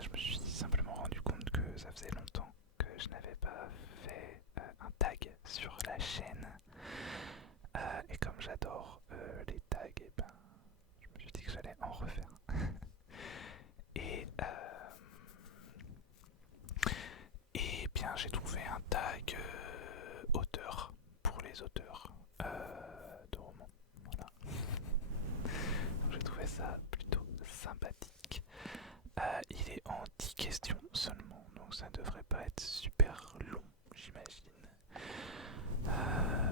je me suis simplement rendu compte que ça faisait longtemps que je n'avais pas fait un tag sur la chaîne. Et comme j'adore les tags, et ben, je me suis dit que j'allais en refaire. Et, bien j'ai trouvé un tag auteur pour les auteurs de romans. Voilà. Donc j'ai trouvé ça plutôt sympathique. Il est en 10 questions seulement, donc ça devrait pas être super long, j'imagine.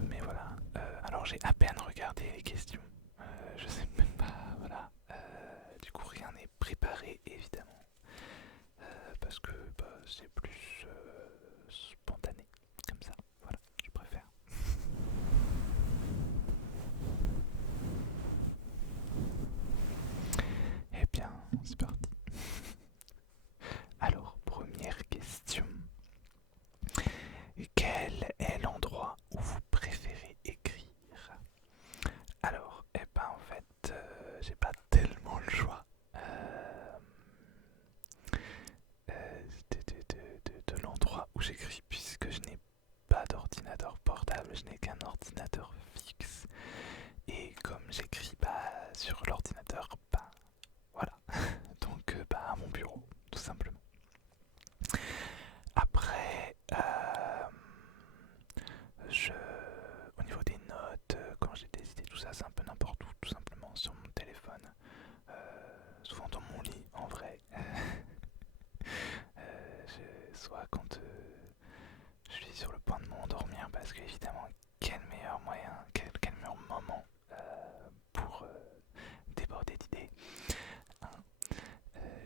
Mais voilà. Alors j'ai à peine regardé les questions. Je sais même pas, voilà. Du coup rien n'est préparé évidemment. Parce que bah, c'est plus spontané, comme ça. Voilà, je préfère. Eh bien, c'est parti. Alors, première question. Quel est l'endroit où vous préférez écrire? Alors, eh ben en fait, j'ai pas tellement le choix. Euh, de l'endroit où j'écris, puisque je n'ai pas d'ordinateur portable, je n'ai qu'un ordinateur fixe. Et comme j'écris bah, sur l'ordinateur, bah voilà. Donc bah, à mon bureau, tout simplement. Après, je, au niveau des notes, quand j'ai des idées, tout ça, c'est un peu n'importe où, tout simplement sur mon téléphone. Souvent dans mon lit, en vrai. Soit quand je suis sur le point de m'endormir, parce qu'évidemment, quel meilleur moyen, quel meilleur moment pour déborder d'idées. Hein.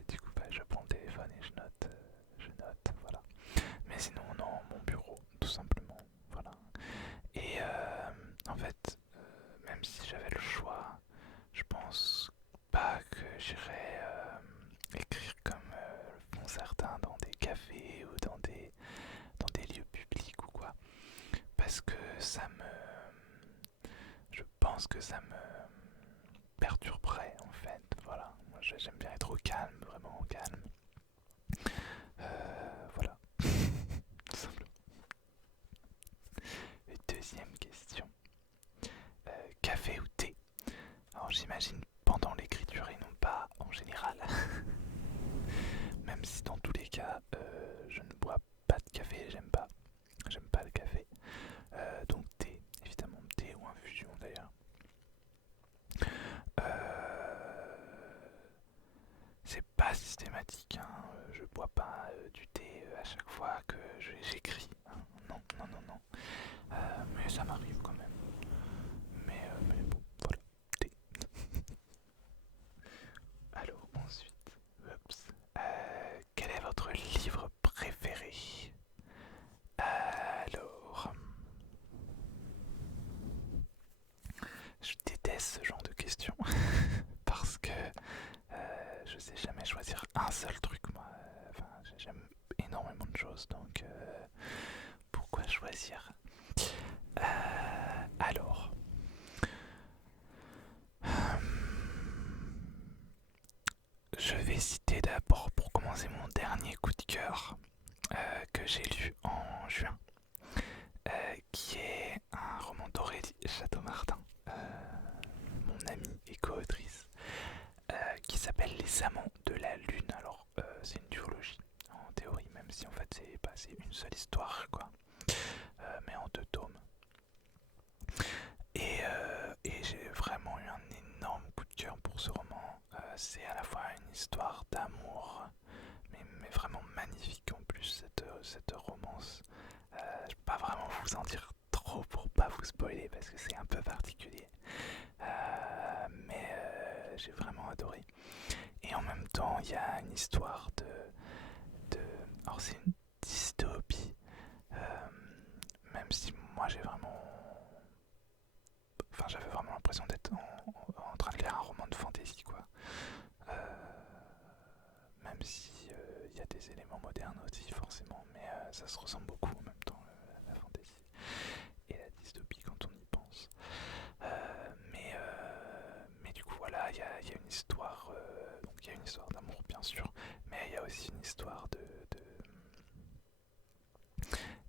Du coup, bah, je prends le téléphone et je note, voilà. Mais sinon, non, mon bureau, tout simplement, voilà. Et en fait, même si j'avais le choix, je pense pas que j'irais écrire comme le font certains dans des cafés ou dans des lieux publics ou quoi. Parce que ça me... Je pense que ça me perturberait en fait. Voilà, moi j'aime bien être au calme, vraiment au calme. Voilà, tout simplement. Et deuxième question. Café ou thé? Alors j'imagine pendant l'écriture et non pas en général. Même si dans tous les cas, je ne bois pas de café, j'aime pas le café. Donc thé, évidemment thé ou infusion d'ailleurs. C'est pas systématique, hein. Je bois pas du thé à chaque fois que j'écris. Hein. Non, non, non, non. Mais ça m'arrive quand même. Mais bon, voilà, thé. Alors ensuite, oups. Quel est votre livre préféré? Alors, je déteste ce genre de questions parce que je sais jamais choisir un seul truc moi. Enfin, j'aime énormément de choses donc pourquoi choisir? Alors, je vais citer d'abord pour commencer mon dernier coup de cœur que j'ai lu en juin, qui est un roman d'Aurélie Château-Martin, mon amie et co-autrice, qui s'appelle Les Amants de la Lune. Alors, c'est une duologie en théorie, même si en fait c'est une seule histoire, quoi, mais en 2 tomes. Et j'ai vraiment eu un énorme coup de cœur pour ce roman. C'est à la fois une histoire d'amour, mais vraiment magnifique en plus, cette romance. Je peux pas vraiment vous en dire trop pour pas vous spoiler parce que c'est un peu particulier. Mais j'ai vraiment adoré. Et en même temps, il y a une histoire de... Alors c'est une dystopie, même si moi j'ai vraiment... Enfin j'avais vraiment l'impression d'être en train de lire un roman de fantasy, quoi. Même si il y a des éléments modernes aussi forcément, mais ça se ressemble beaucoup en même temps, la fantasy et la dystopie quand on y pense. Mais du coup voilà, il y a une histoire, donc il y a une histoire d'amour bien sûr, mais aussi une histoire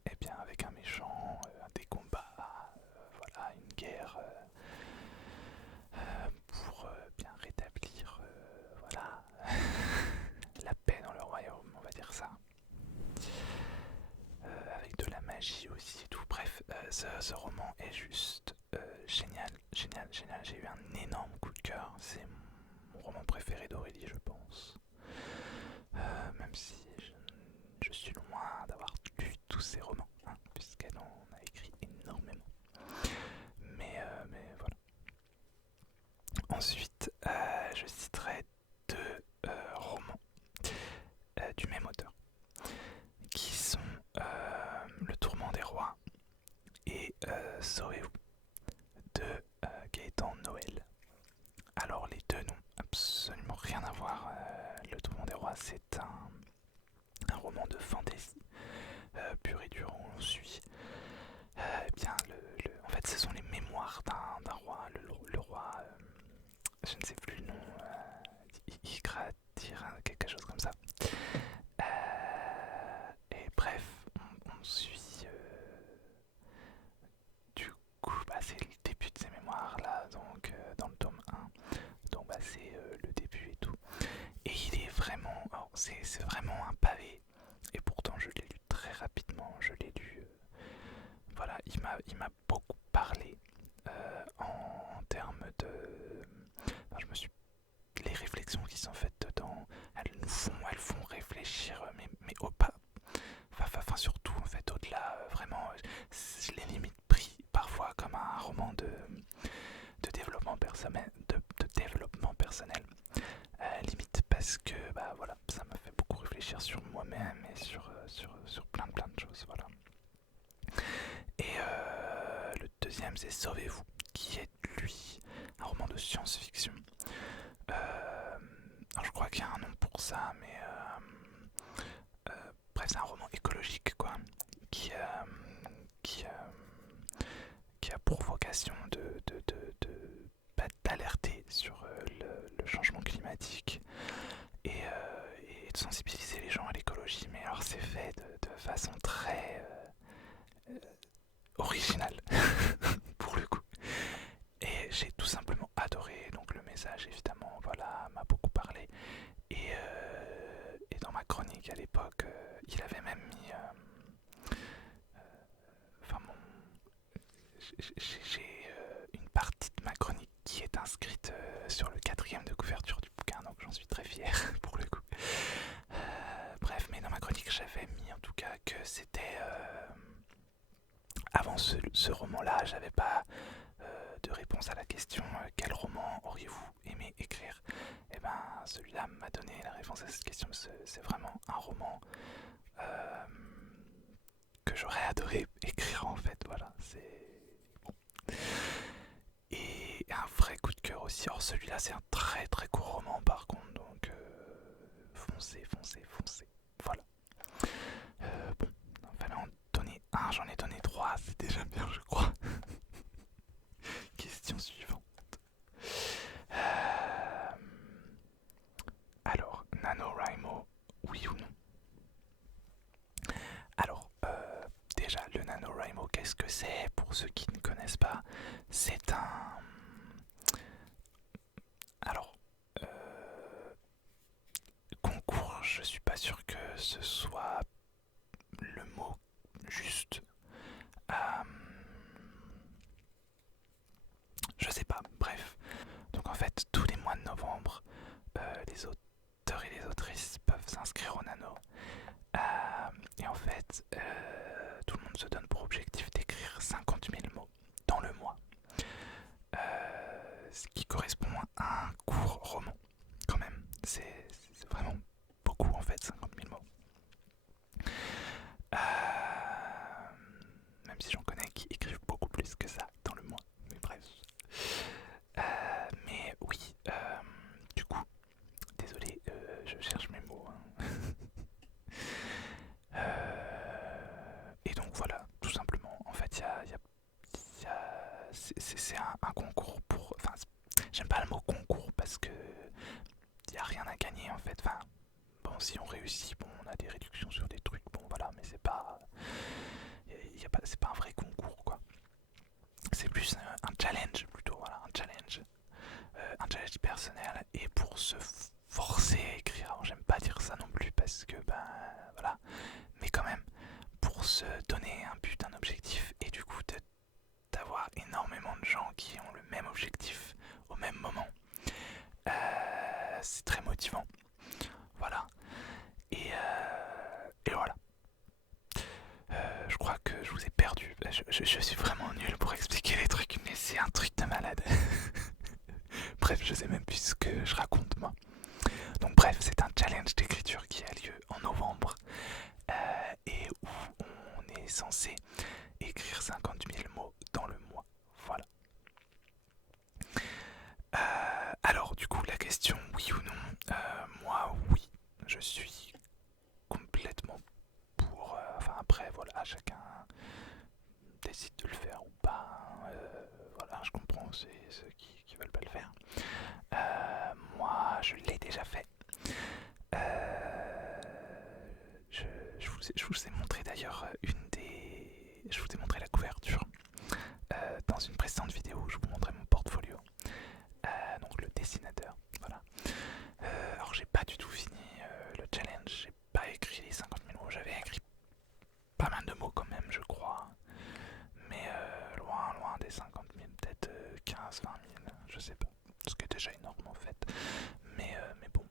eh bien, avec un méchant, des combats, voilà, une guerre pour bien rétablir, voilà, la paix dans le royaume, on va dire ça. Avec de la magie aussi et tout. Bref, ce roman est juste génial, génial, génial. J'ai eu un énorme coup de cœur. C'est mon roman préféré d'Aurélie, je pense. Même si je suis loin d'avoir lu tous ses romans, hein, puisqu'elle en a écrit énormément. Mais voilà. Ensuite, je citerai deux romans du même auteur, qui sont Le Tourment des Rois et Sauvez-vous de Gaëtan Noël. Alors les deux n'ont absolument rien à voir. Le Tourment des Rois, c'est un roman de fantasy pur et dur. On suit eh bien en fait ce sont les mémoires d'un roi, le roi, je ne sais plus le nom, Yggdrasil, quelque chose comme ça. Et bref, on suit du coup, c'est le début de ses mémoires là, donc dans le tome 1. Donc c'est le début et tout. Et il est vraiment, c'est vraiment un pavé. Et pourtant je l'ai lu très rapidement. Je l'ai lu, voilà, il m'a beaucoup parlé en termes de, enfin, je me suis, les réflexions qui sont faites dedans, elles font réfléchir, mais au pas. Enfin, surtout en fait au-delà, vraiment, je l'ai limite pris parfois comme un roman de développement personnel, de développement personnel, limite parce que voilà, ça m'a fait beaucoup réfléchir sur moi-même et sur plein de choses, voilà. Et le deuxième c'est Sauvez-vous, qui est lui un roman de science-fiction. Alors je crois qu'il y a un nom pour ça, mais bref, c'est un roman écologique quoi, qui, qui, qui a pour vocation d'alerter sur le changement climatique et de sensibiliser les gens à l'écologie. Mais alors c'est fait de façon très originale pour le coup. Et j'ai tout simplement adoré. Donc le message évidemment, voilà, m'a beaucoup parlé. Et dans ma chronique à l'époque, il avait même mis, enfin j'ai une partie de ma chronique qui est inscrite sur le 4e de couverture du bouquin, donc j'en suis très fier pour le coup. Bref, mais dans ma chronique j'avais mis en tout cas que c'était avant ce roman-là, j'avais pas de réponse à la question quel roman auriez-vous aimé écrire. Et ben celui-là m'a donné la réponse à cette question. C'est vraiment un roman que j'aurais adoré écrire en fait. Voilà, c'est bon. Et un vrai coup de cœur aussi. Alors celui-là c'est un très très court roman par contre, donc foncez, foncez, foncez. Voilà. Bon, il fallait en donner un, j'en ai donné 3, c'est déjà bien je crois. Question suivante. Alors, NaNoWriMo, oui ou non? Alors, déjà, le NaNoWriMo, qu'est-ce que c'est? Pour ceux qui ne connaissent pas, c'est un... Alors, concours, je suis pas sûr que ce soit le mot juste. Je sais pas, bref. Donc en fait, tous les mois de novembre, les auteurs et les autrices peuvent s'inscrire au Nano. Et en fait, tout le monde se donne pour objectif d'écrire 50 000 mots dans le mois. Ce qui correspond à un court roman, quand même. C'est vraiment beaucoup en fait, 50 000 mots. Même si j'en connais qui écrivent beaucoup plus que ça dans le mois. Mais bref. Mais oui, du coup, désolé, je cherche mes mots. Hein. Et donc voilà, tout simplement. En fait, c'est un concours pour. Enfin, j'aime pas le mot concours parce que il y a rien à gagner en fait. Enfin, bon, si on réussit, bon, on a des réductions sur des trucs, bon voilà, mais c'est pas, c'est pas un vrai concours quoi. C'est plus un challenge plutôt, voilà, un challenge personnel et pour se forcer à écrire. Alors j'aime pas dire ça non plus parce que ben voilà, mais quand même pour se donner un but, un objectif et du coup d'avoir énormément de gens qui ont le même objectif au même moment. C'est très motivant. Voilà. Et voilà. Je crois que je vous ai perdu. Je suis vraiment nul pour expliquer les trucs, mais c'est un truc de malade. Bref, je sais même plus ce que je raconte moi. Donc bref, c'est un challenge d'écriture qui a lieu en novembre et où on est censé écrire 50 000 mots dans le mois. Voilà. Alors du coup la question oui ou non, moi oui, je suis complètement pour. Enfin après voilà, chacun décide de le faire ou pas. Voilà, je comprends c'est ceux qui veulent pas le faire. Moi je l'ai déjà fait. Euh, je vous ai montré d'ailleurs une des. Je vous ai montré la couverture dans une précédente vidéo. Je vous montrais mon portfolio. Donc le dessinateur. Voilà. Alors j'ai pas du tout fini le challenge. J'ai pas écrit les 50 000 mots. J'avais écrit pas mal de mots quand même, je crois. Mais loin des 50 000. Peut-être 15, 20 000. Je sais pas. Ce qui est déjà énorme en fait. Mais bon.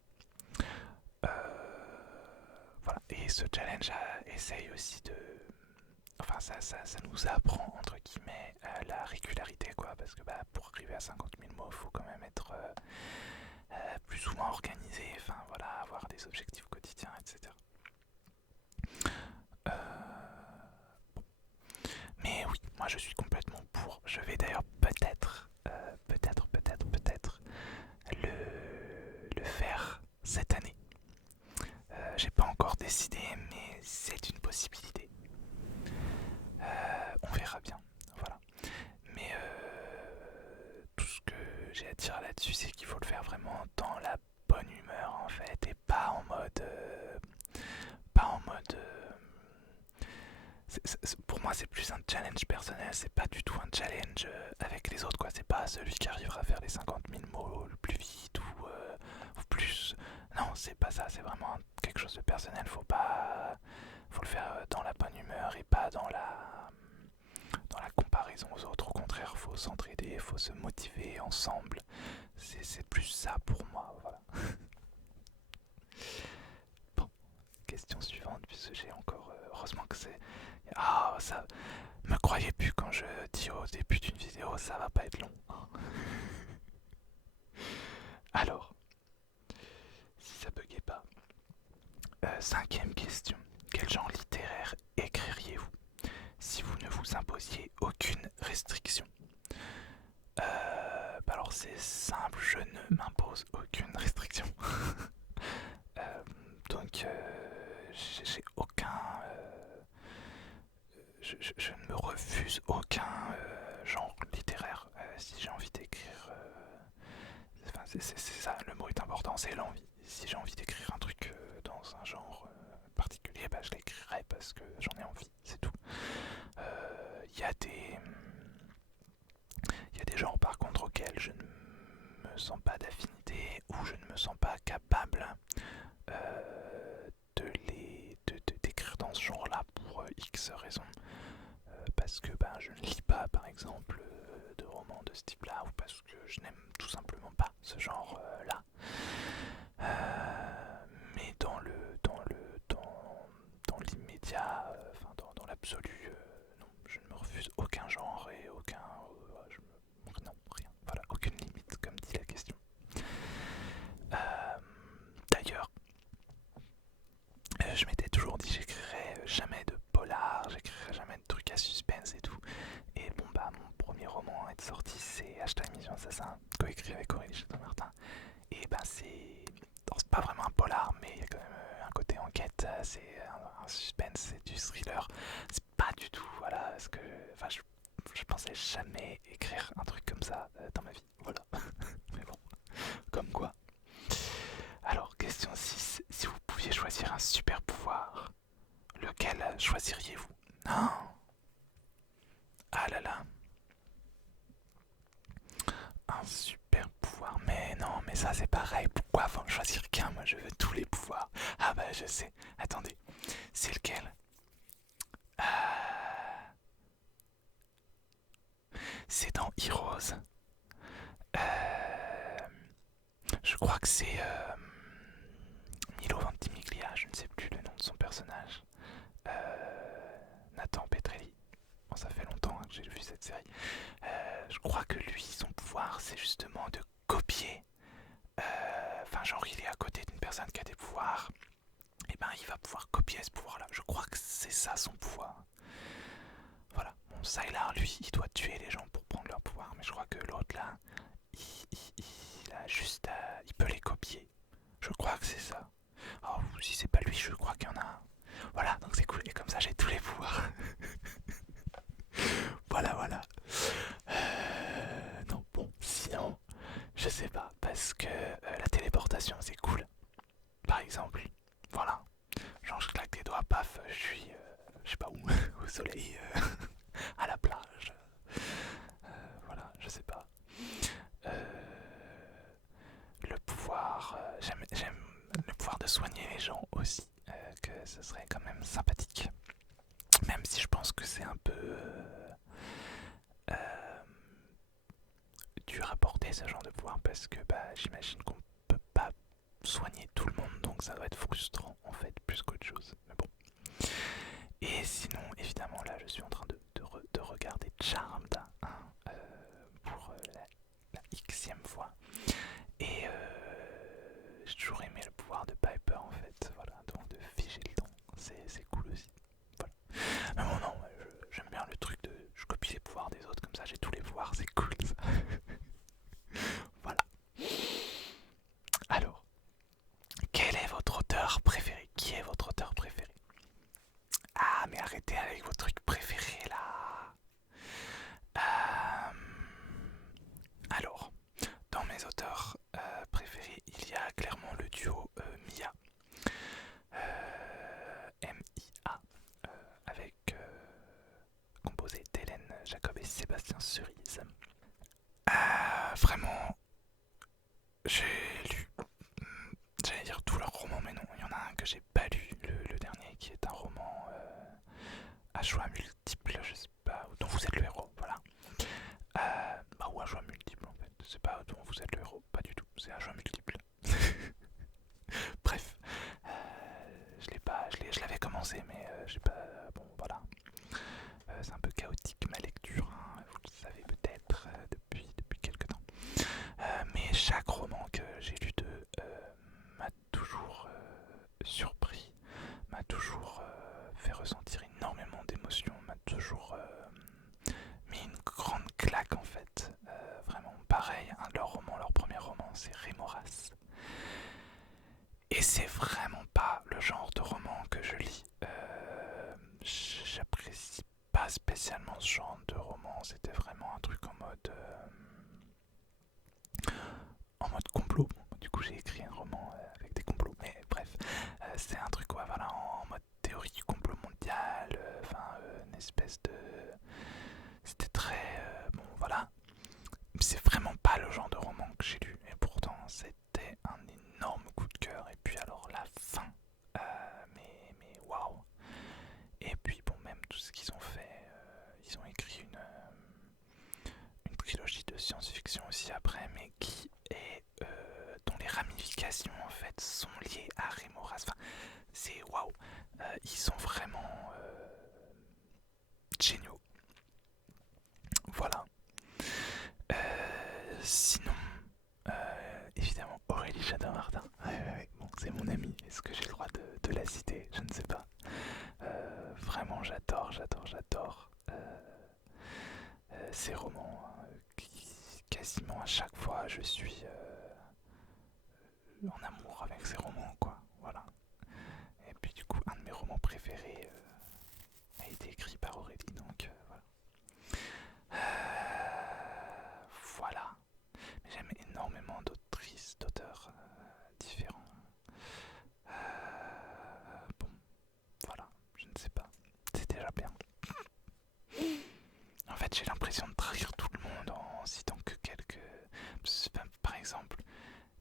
Voilà. Et ce challenge essaye aussi de. Enfin, ça nous apprend entre guillemets la régularité, quoi. Parce que bah, pour arriver à 50 000 mots, il faut quand même être plus souvent organisé. Enfin, voilà, avoir des objectifs quotidiens, etc. Euh, bon. Mais oui, moi je suis complètement pour. Je vais d'ailleurs peut-être le faire cette année. J'ai pas encore décidé, mais c'est une possibilité. On verra bien, voilà. Mais tout ce que j'ai à dire là-dessus, c'est qu'il faut le faire vraiment dans la bonne humeur en fait, et pas en mode, pour moi, c'est plus un challenge personnel. C'est pas du tout un challenge avec les autres, quoi. C'est pas celui qui arrivera à faire les 50 000 mots le plus vite ou plus. Non, c'est pas ça. C'est vraiment quelque chose de personnel. Faut le faire dans la bonne humeur et pas dans la comparaison aux autres. Au contraire, faut s'entraider, faut se motiver ensemble. C'est plus ça pour moi, voilà. Bon, question suivante, puisque j'ai encore. Heureusement que c'est. Ah, ça. Me croyez plus quand je dis au début d'une vidéo, ça va pas être long. Alors, si ça buguait pas. Cinquième question. Quel genre littéraire écririez-vous si vous ne vous imposiez aucune restriction? Alors c'est simple, je ne m'impose aucune restriction. Donc j'ai aucun... je ne me refuse aucun genre littéraire si j'ai envie d'écrire. Enfin, c'est ça, le mot est important, c'est l'envie. Si j'ai envie d'écrire un truc dans un genre particulier, bah, je l'écrirai parce que j'en ai envie, c'est tout. Il y a des genres par contre auxquels je ne me sens pas d'affinité ou je ne me sens pas capable d'écrire dans ce genre-là pour X raisons. Parce que ben, je ne lis pas par exemple de romans de ce type-là ou parce que je n'aime tout simplement pas ce genre-là. Mais dans l'immédiat, enfin dans l'absolu, non, je ne me refuse aucun genre et aucun, non, rien, voilà, aucune limite comme dit la question. D'ailleurs, je m'étais toujours dit j'écrirais jamais de polar, j'écrirais jamais de trucs à suspense et tout. Et bon bah mon premier roman à être sorti c'est #Mission Assassin, coécrit avec Aurélie Château-Martin. Et ben c'est pas vraiment un polar, mais il y a quand même un côté enquête, c'est un suspense, c'est du thriller. C'est pas du tout, voilà, ce que, enfin je pensais jamais écrire un truc comme ça dans ma vie, voilà. Mais bon, comme quoi. Alors question 6, si vous pouviez choisir super pouvoir. Lequel choisiriez-vous? Non. Ah là là. Un super pouvoir. Mais non, mais ça c'est pareil. Pourquoi faut en choisir qu'un? Moi je veux tous les pouvoirs. Ah bah je sais. Attendez. C'est lequel? C'est dans Heroes. Euh, je crois que c'est Milo Ventimiglia. Je ne sais plus le nom de son personnage. Nathan Petrelli. Bon, ça fait longtemps que j'ai vu cette série. Je crois que lui, son pouvoir, c'est justement de copier. Enfin, genre, il est à côté d'une personne qui a des pouvoirs. Et ben, il va pouvoir copier ce pouvoir-là. Je crois que c'est ça son pouvoir. Voilà. Bon, Sylar, lui, il doit tuer les gens pour prendre leur pouvoir. Mais je crois que l'autre, là, il a juste il peut les copier. Je crois que c'est ça. Oh, si c'est pas lui, je crois qu'il y en a un. Voilà, donc c'est cool. Et comme ça, j'ai tous les pouvoirs. Voilà, voilà. Non, bon, sinon, je sais pas, parce que la téléportation, c'est cool. Par exemple, voilà. Genre, je claque des doigts, paf, je suis, je sais pas où, au soleil, à la plage. Voilà, je sais pas. Le pouvoir, j'aime le pouvoir de soigner les gens aussi, que ce serait quand même sympathique. Même si je pense que c'est un peu dur à porter ce genre de pouvoir parce que bah, j'imagine qu'on peut pas soigner tout le monde, donc ça doit être frustrant en fait, plus qu'autre chose. Mais bon. Et sinon, évidemment, là je suis en train de regarder Charmed hein, pour la xème fois. Et j'ai toujours aimé le pouvoir de Piper en fait, voilà, donc de figer le temps, c'est cool aussi. Voilà. Mais bon, non, j'aime bien le truc de je copie les pouvoirs des autres, comme ça j'ai tous les pouvoirs, c'est cool ça. Voilà. Alors, quel est votre auteur préféré? Qui est votre auteur préféré? Ah, mais arrêtez avec vos trucs préférés là. Euh, alors, dans mes auteurs préférés, il y a clairement le duo Mia, M-I-A, avec composé d'Hélène Jacob et Sébastien Cerise. Vraiment, j'ai lu, j'allais dire tous leurs romans, mais non, il y en a un que j'ai pas lu, le dernier, qui est un roman à choix multiples, je sais pas, dont vous êtes le héros, voilà. Bah, ou un choix multiple en fait, c'est pas dont vous êtes le héros, pas du tout, c'est un choix multiple. Bref, je l'ai pas, je l'avais commencé, mais j'ai pas, bon voilà. C'est un peu chaotique ma lecture, hein, vous le savez peut-être depuis quelques temps. Mais chaque roman que j'ai lu d'eux m'a toujours surpris, m'a toujours fait ressentir énormément d'émotions, m'a toujours mis une grande claque en fait. Vraiment pareil, hein, leur premier roman c'est Rémoras. Et c'est vraiment pas le genre de roman que je lis. J'apprécie pas spécialement ce genre de roman. C'était vraiment un truc en mode complot. Bon, du coup, j'ai écrit un roman avec des complots. Mais bref, c'est un truc ouais, voilà, en mode théorie du complot mondial. Enfin, une espèce de. C'était très. Bon, voilà. C'est vraiment pas le genre de roman que j'ai lu. Et pourtant, c'était un énorme coup de cœur. Et puis, alors, la fin. Mais waouh! Et puis bon, même tout ce qu'ils ont fait, ils ont écrit une trilogie de science-fiction aussi après, mais qui est dont les ramifications en fait sont liées à Rémoras. Enfin, c'est waouh, ils sont vraiment géniaux. Voilà. Sinon, évidemment Aurélie Jadot-Martin. Ouais, ouais, ouais. Bon, c'est mon amie. Est-ce que j'ai le droit de la citer? Je ne sais pas. Vraiment, j'adore ces romans. Quasiment à chaque fois, je suis en amour avec ces romans, quoi. Voilà. Et puis, du coup, un de mes romans préférés a été écrit par Aurélie, donc voilà. Voilà. Mais j'aime énormément d'autrices, d'auteurs différents.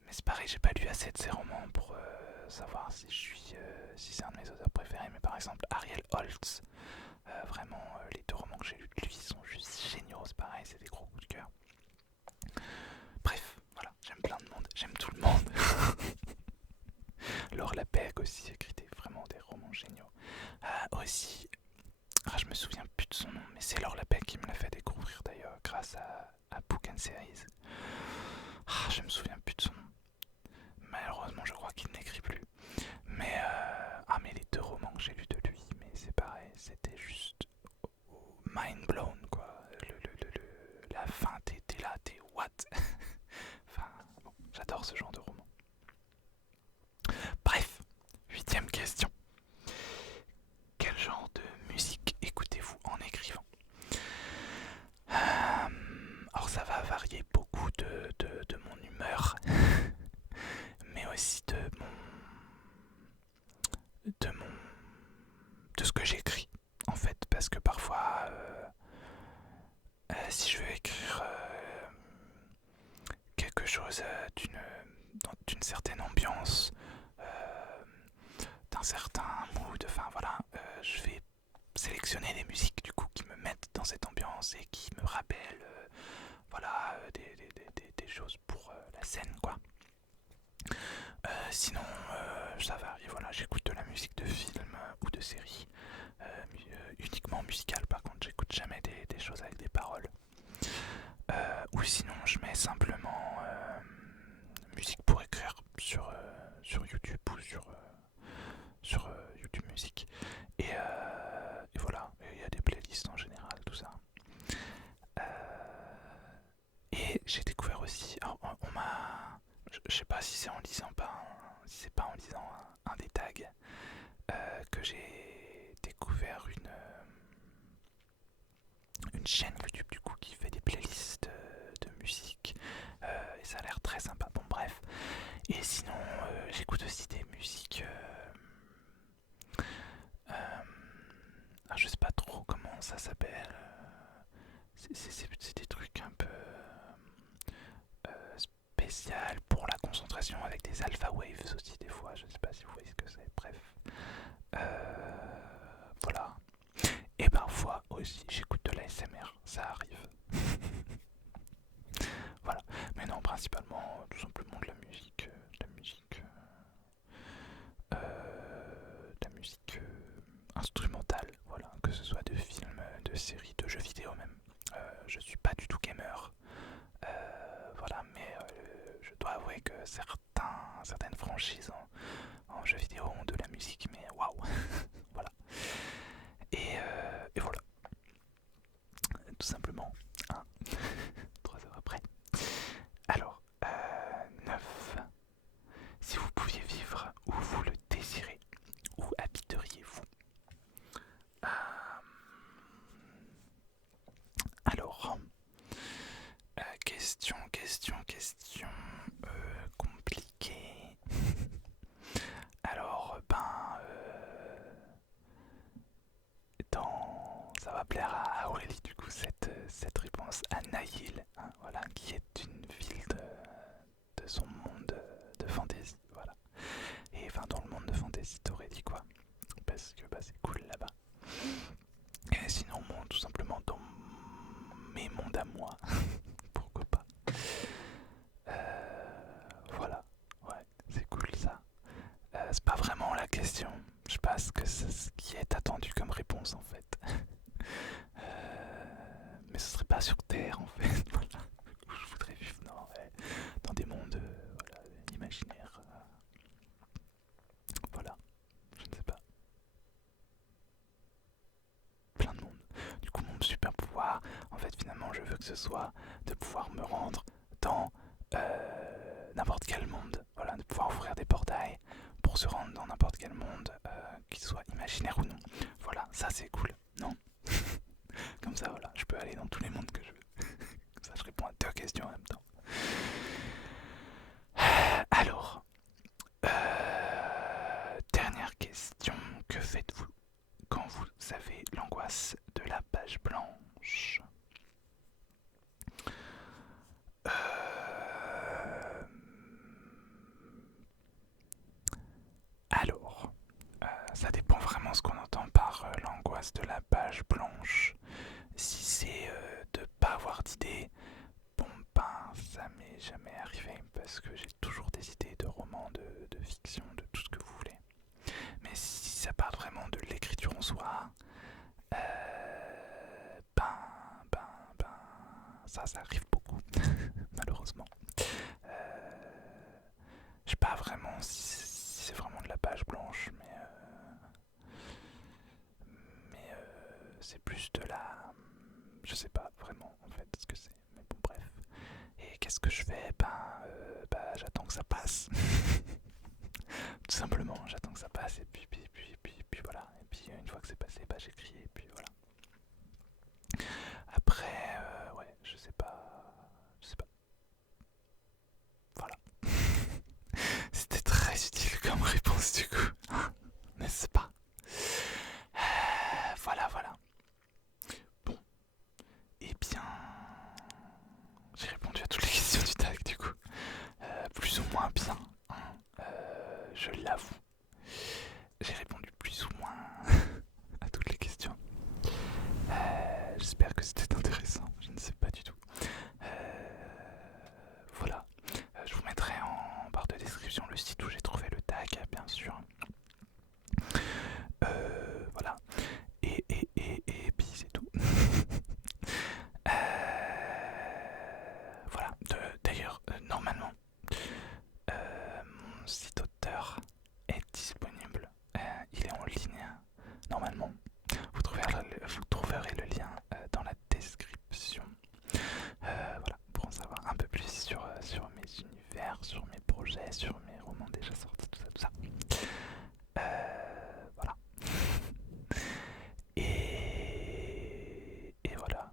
mais c'est pareil, j'ai pas lu assez de ses romans pour savoir si c'est un de mes auteurs préférés. Mais par exemple, Ariel Holtz, vraiment, les 2 romans que j'ai lus de lui sont juste géniaux. C'est pareil, c'est des gros coups de cœur. Bref, voilà, j'aime plein de monde, j'aime tout le monde. Laure Lapec aussi écrit vraiment des romans géniaux. Aussi, je me souviens plus de son nom, mais c'est Laure Lapec qui me l'a fait découvrir d'ailleurs grâce à Book and Series. Je me souviens plus de son nom. Malheureusement, je crois qu'il n'écrit plus. Mais les 2 romans que j'ai lus de lui, mais c'est pareil, c'était juste mind blown quoi. La fin, t'es là, t'es what? Enfin, bon, j'adore ce genre de roman. Bref, 8e question. Quel genre de musique écoutez-vous en écrivant? Alors ça va varier beaucoup de mon humeur, mais aussi de ce que j'écris en fait, parce que parfois si je veux écrire quelque chose d'une certaine ambiance, d'un certain mood, enfin voilà, je vais sélectionner des musiques du coup qui me mettent dans cette ambiance et qui me rappellent voilà, des choses pour la scène quoi. Sinon ça varie, voilà, j'écoute de la musique de film ou de série, uniquement musicale par contre, j'écoute jamais des choses avec des paroles. Ou sinon je mets simplement musique pour écrire sur YouTube ou sur YouTube Music. Et voilà, il y a des playlists en général, tout ça. Et j'ai découvert aussi, alors on m'a, je sais pas si c'est en lisant si c'est pas en lisant un des tags, que j'ai découvert une chaîne YouTube du coup qui fait des playlists de musique, et ça a l'air très sympa. Bon bref, et sinon j'écoute aussi des musiques, je sais pas trop comment ça s'appelle, c'est des trucs un peu spécial pour la concentration avec des alpha waves aussi des fois, je sais pas si vous voyez ce que c'est, bref. Voilà. Et parfois aussi j'écoute de l'ASMR, ça arrive. Voilà. Mais non, principalement tout simplement de la musique, instrumentale, voilà, que ce soit de films, de séries, de jeux vidéo même. Je suis pas du tout gamer, voilà, mais je dois avouer que certaines franchises en jeux vidéo ont de la musique, mais waouh. Voilà. Et voilà, tout simplement. Hein. 3 heures après. Alors, 9. Si vous pouviez vivre où vous le désirez, où habiteriez-vous? Alors, question compliquée. Alors, ça va plaire à Aurélie du coup cette réponse, à Naïl, hein, voilà, qui est une ville de son monde de fantasy, voilà. Et enfin dans le monde de fantasy d'Aurélie quoi, parce que c'est cool là-bas. Et sinon bon, tout simplement dans mes mondes à moi, pourquoi pas. Voilà, ouais, c'est cool ça. C'est pas vraiment la question, je pense que c'est ce qui est attendu comme réponse en fait. Mais ce serait pas sur Terre en fait, voilà, où je voudrais vivre, non, ouais, dans des mondes voilà, imaginaires. Voilà, je ne sais pas. Plein de monde. Du coup, mon super pouvoir, en fait, finalement, je veux que ce soit de pouvoir me rendre dans n'importe quel monde. Voilà, de pouvoir ouvrir des portails pour se rendre dans n'importe quel monde, qu'il soit imaginaire ou non. Voilà, ça c'est cool, non? Comme ça, voilà, je peux aller dans tous les mondes que je veux. Comme ça, je réponds à 2 questions en même temps. Alors, dernière question. Que faites-vous quand vous avez l'angoisse de la page blanche? l'angoisse de la page blanche. Si c'est de pas avoir d'idées, bon ben ça m'est jamais arrivé parce que j'ai toujours des idées de romans, de fiction, de tout ce que vous voulez. Mais si ça part vraiment de l'écriture en soi, ça arrive beaucoup, malheureusement. Je sais pas vraiment si c'est vraiment de la page blanche, mais c'est plus de la... Je sais pas vraiment en fait ce que c'est, mais bon bref. Et qu'est-ce que je fais? J'attends que ça passe. Tout simplement, j'attends que ça passe et puis voilà. Et puis une fois que c'est passé, j'écris et puis voilà. Après, ouais, je sais pas. Voilà. C'était très utile comme réponse du coup, n'est-ce pas? Voilà. Bon, et bien, j'ai répondu à toutes les questions du tag du coup. Plus ou moins bien, hein, je l'avoue. J'ai répondu plus ou moins à toutes les questions. J'espère que c'était intéressant, je ne sais pas du tout. Voilà, je vous mettrai en barre de description le site où j'ai trouvé le tag, bien sûr. Voilà, et puis c'est tout. Voilà, d'ailleurs, normalement, mon site auteur est disponible. Il est en ligne, normalement. Vous trouverez le lien dans la description. Voilà, pour en savoir un peu plus sur mes univers, sur mes projets, sur mes romans déjà sortis, tout ça. Voilà. Et voilà.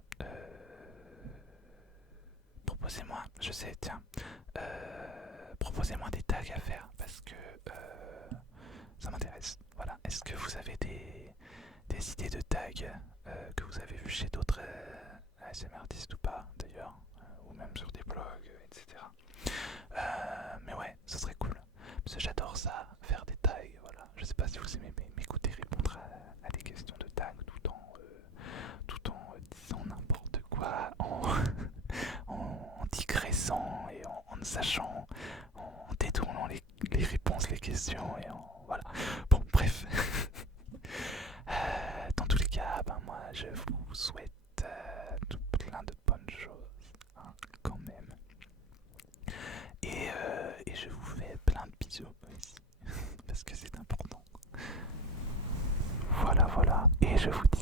Proposez-moi, je sais, tiens, proposez-moi des tags à faire parce que ça m'intéresse. Voilà. Est-ce que vous avez des idées de tags que vous avez vu chez d'autres ASMR artistes ou pas d'ailleurs, ou même sur des blogs, etc. Mais ouais, ça serait cool. Parce que j'adore ça, faire des tags. Voilà. Je sais pas si vous aimez m'écouter répondre à des questions de tags tout en disant n'importe quoi, en digressant et en ne sachant, en détournant les réponses, les questions et voilà. Bon, bref. Dans tous les cas, moi je vous souhaite plein de bonnes choses, hein, quand même. Et je vous fais plein de bisous aussi, parce que c'est important. Voilà. Et je vous dis